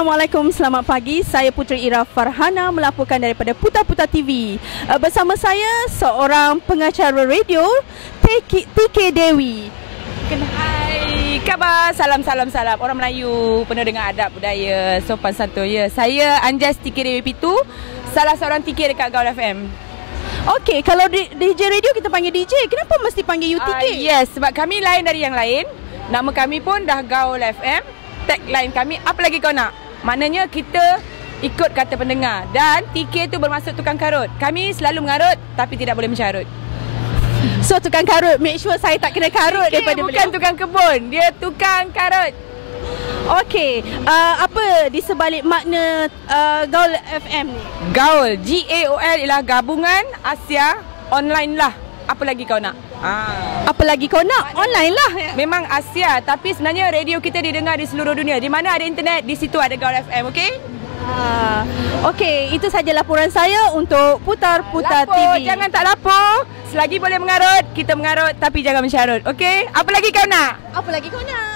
Assalamualaikum, selamat pagi. Saya Puteri Ira Farhana melaporkan daripada Putar Putar TV. Bersama saya seorang pengacara radio, TK Dewi. Hai, khabar? Salam. Orang Melayu penuh dengan adab budaya, sopan santun. Ya, saya Anjas TK Dewi Pitu, salah seorang TK dekat Gaul FM. Okey, kalau DJ radio kita panggil DJ, kenapa mesti panggil UTK? Yes, sebab kami lain dari yang lain. Nama kami pun dah Gaul FM. Tagline kami, apa lagi kau nak? Maknanya kita ikut kata pendengar. Dan TK tu bermaksud tukang karut. Kami selalu mengarut tapi tidak boleh mencarut. So tukang karut, make sure saya tak kena karut TK daripada bukan beliau. tukang kebun, dia tukang karut. Okey, apa di sebalik makna Gaul FM ni? Gaul, GAOL ialah gabungan Asia online lah. Apa lagi kau nak? Apa lagi kau nak? Online lah. Memang Asia, tapi sebenarnya radio kita didengar di seluruh dunia. Di mana ada internet, di situ ada Gaul FM, okey? Okey, itu saja laporan saya untuk Putar Putar TV. Jangan tak lapor. Selagi boleh mengarut, kita mengarut tapi jangan mencarut. Okey? Apa lagi kau nak? Apa lagi kau nak?